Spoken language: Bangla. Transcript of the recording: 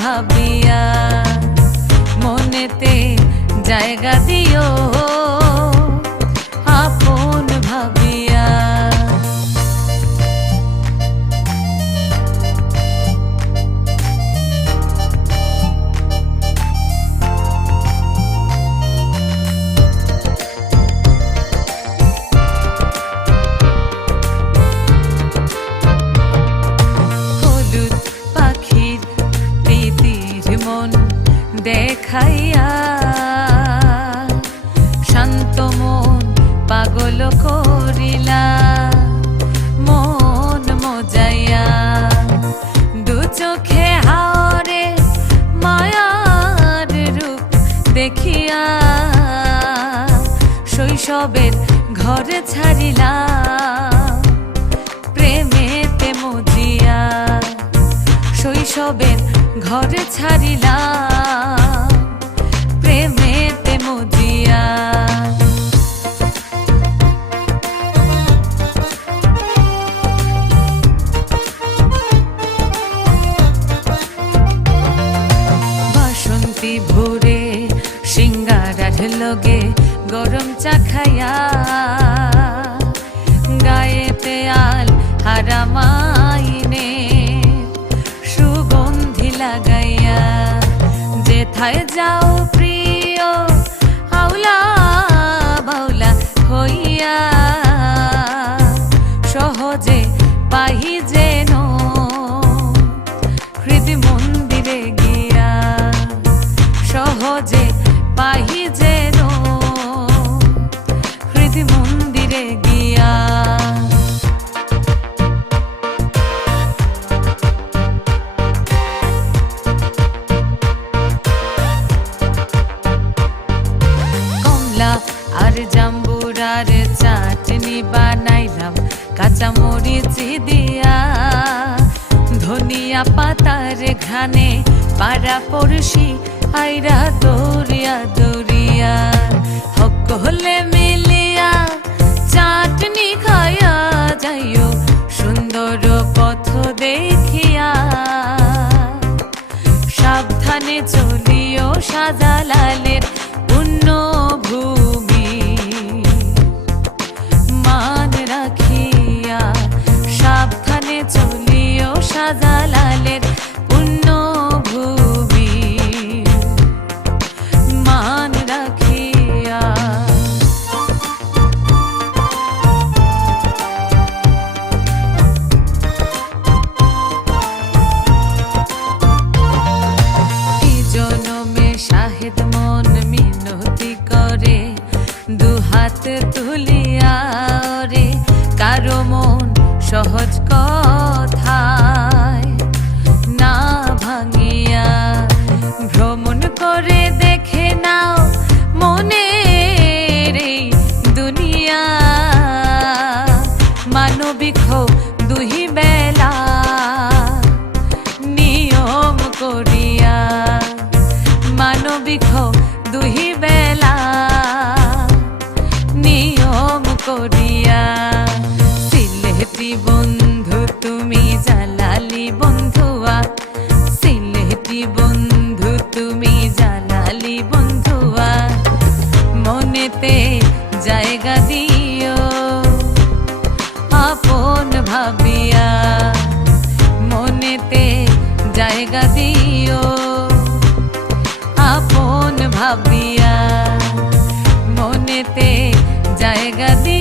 ভাবিয়া মনেতে জায়গা দিও আপন ভাবিয়া। দেখাইয়া শান্ত মন পাগল করিলা মন মজাইয়া দু চোখে হাওরে মায়ার রূপ দেখিয়া শৈশবের ঘরে ছাড়িলা প্রেমেতে মজিয়া শৈশবের ঘরে ছাড়িলা প্রেমেতে মজিয়া। বাসন্তী ভোরে সিঙ্গারার লগে গরম চা খাইয়া গায়েতে আল হারামাইনে লাগাইয়া যেথায় যাও প্রিয় আউলা বাউলা হইয়া সহজে পাহি যেন হৃদি মন্দিরে গিয়া সহজে পাহি যেন হৃদি মন্দিরে গিয়া। আর জাম্বুরার চাটনি বানাইলাম কাঁচা মরিচ দিয়া ধনিয়া পাতার ঘানে পাড়া পড়শি আইরা দৌড়িয়া দৌড়িয়া হক হলে মিলিয়া চাটনি খাইয়া যাইও সুন্দর পথ দেখিয়া সাবধানে চলিও শাহজালালের পুণ্য ভূমি মান রাখিয়া সাবধানে চলিও শাহজালালের পুণ্য ভূমি মান রাখিয়া। এই জনমে শাহেদ মন মিনতি করে দুহাত তুলিয়া রে কারো মন সহজ কথায় না ভাঙিয়া ভ্রমণ করে দেখে নাও মনের এই দুনিয়া মানবিক দুই বেলা নিয়ম করিয়া মানবিক দুই বেলা নিয়ম করিয়া। সিলেটি বন্ধু তুমি জালালি বন্ধুয়া সিলেটি বন্ধু তুমি জালালি বন্ধুয়া মনেতে জায়গা দিও আপন ভাবিয়া মনেতে জায়গা দিও আপন ভাবিয়া মনেতে জায়গা দিও।